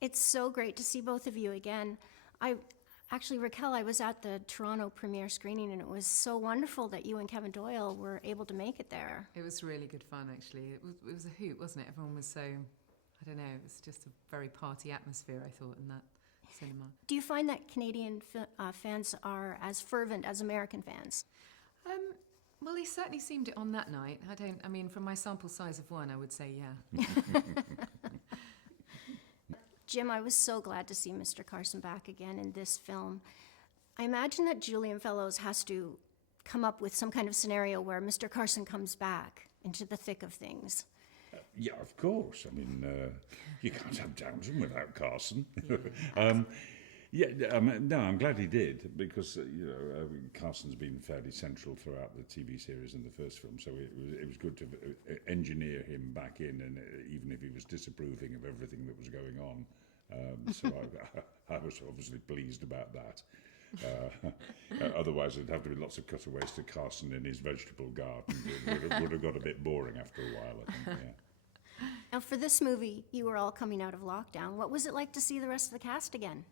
It's so great to see both of you again. I actually, Raquel, I was at the Toronto premiere screening, and it was so wonderful that you and Kevin Doyle were able to make it there. It was really good fun, actually. It was a hoot, wasn't it? Everyone was so, I don't know, it was just a very party atmosphere, I thought, in that cinema. Do you find that Canadian fans are as fervent as American fans? Well, they certainly seemed it on that night. I mean, from my sample size of one, I would say yeah. Jim, I was so glad to see Mr. Carson back again in this film. I imagine that Julian Fellows has to come up with some kind of scenario where Mr. Carson comes back into the thick of things. Yeah, of course. I mean, you can't have Downton without Carson. No, I'm glad he did because Carson's been fairly central throughout the TV series in the first film, so it was good to engineer him back in, and even if he was disapproving of everything that was going on, so I was obviously pleased about that. Otherwise, there'd have to be lots of cutaways to Carson in his vegetable garden. It would have got a bit boring after a while, I think. Yeah. Now, for this movie, you were all coming out of lockdown. What was it like to see the rest of the cast again?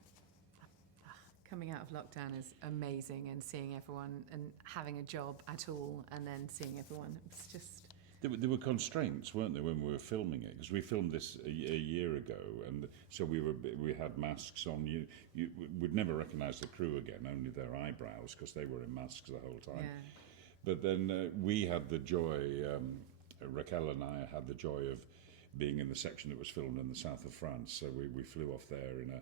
Coming out of lockdown is amazing, and seeing everyone and having a job at all, and then seeing everyone, it's just... There were constraints, weren't there, when we were filming it? Because we filmed this a year ago, and so we had masks on. We'd never recognise the crew again, only their eyebrows, because they were in masks the whole time. Yeah. But then we had the joy, Raquel and I had the joy of being in the section that was filmed in the south of France. So we flew off there in a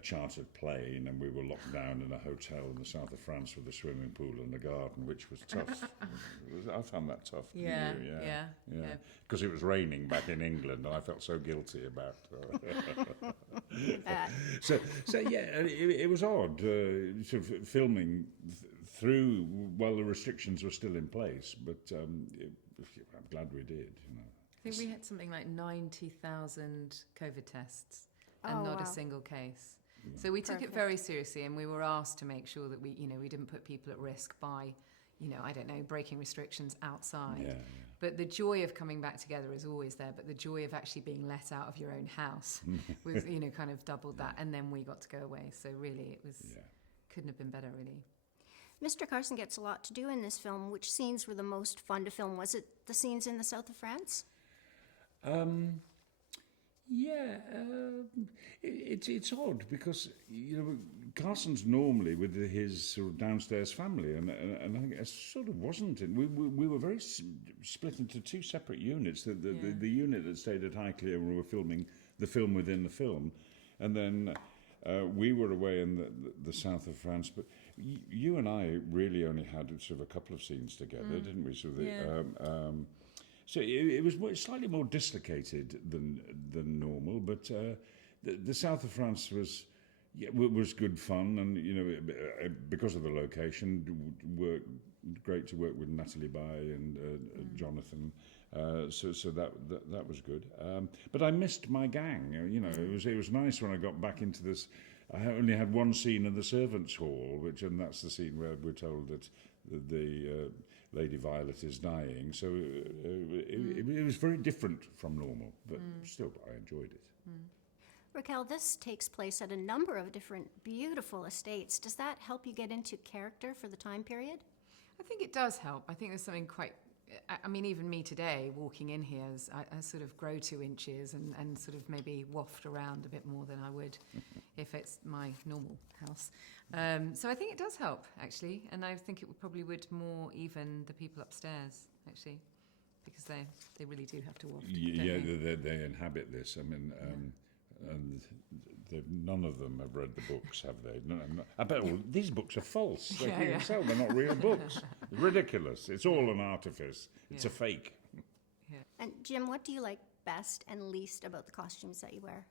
chartered plane, and we were locked down in a hotel in the south of France with a swimming pool and a garden, which was tough. I found that tough. Yeah. Because it was raining back in England, and I felt so guilty about. So yeah, it was odd, sort of filming through while the restrictions were still in place. But I'm glad we did. I think we had something like 90,000 COVID tests, and not a single case. So we took it very seriously, and we were asked to make sure that we didn't put people at risk by, I don't know, breaking restrictions outside. Yeah. But the joy of coming back together is always there, but the joy of actually being let out of your own house was, kind of doubled that, and then we got to go away. So really, it was couldn't have been better, really. Mr. Carson gets a lot to do in this film. Which scenes were the most fun to film? Was it the scenes in the south of France? It's odd because Carson's normally with his sort of downstairs family, and I think it sort of wasn't. We were very split into two separate units. The unit that stayed at Highclere, where we were filming the film within the film, and then we were away in the south of France. But you and I really only had sort of a couple of scenes together, didn't we? So it was slightly more dislocated than normal, but the south of France was good fun, and because of the location, great to work with Natalie Baye and Jonathan. So that was good. But I missed my gang. It was nice when I got back into this. I only had one scene in the servants' hall, and that's the scene where we're told that the Lady Violet is dying. So it was very different from normal, but still I enjoyed it. Raquel, this takes place at a number of different beautiful estates. Does that help you get into character for the time period? I think it does help. I think there's something quite... I mean, even me today, walking in here, I sort of grow 2 inches and sort of maybe waft around a bit more than I would if it's my normal house. So I think it does help, actually. And I think it probably would more even the people upstairs, actually, because they really do have to waft. They inhabit this. I mean... And none of them have read the books, have they? I bet these books are false. They can sell. They're not real books. Ridiculous. It's all an artifice. It's a fake. Yeah. And Jim, what do you like best and least about the costumes that you wear?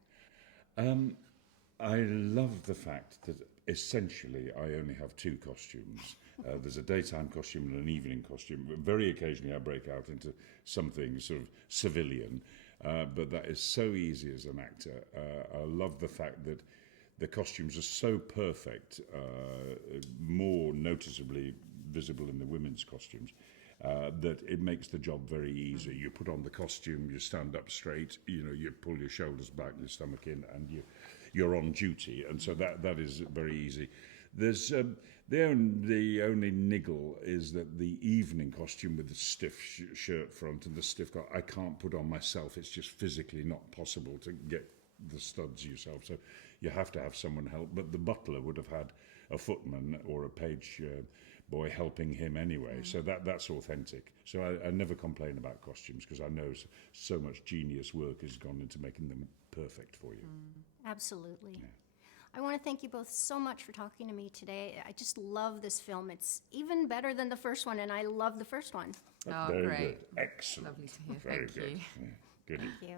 I love the fact that essentially I only have 2 costumes. There's a daytime costume and an evening costume. Very occasionally I break out into something sort of civilian. But that is so easy as an actor. I love the fact that the costumes are so perfect, more noticeably visible in the women's costumes. that it makes the job very easy. You put on the costume, you stand up straight, you pull your shoulders back, your stomach in, and you're on duty. And so that is very easy. There's the only niggle is that the evening costume with the stiff shirt front and the stiff collar, I can't put on myself. It's just physically not possible to get the studs yourself. So you have to have someone help. But the butler would have had a footman or a page boy helping him anyway. So that's authentic. So I never complain about costumes because I know so much genius work has gone into making them perfect for you. Absolutely. Yeah. I want to thank you both so much for talking to me today. I just love this film. It's even better than the first one, and I love the first one. Oh, Very great. good. Excellent. Lovely to hear. Very Thank good. you. Yeah. Good. Thank you.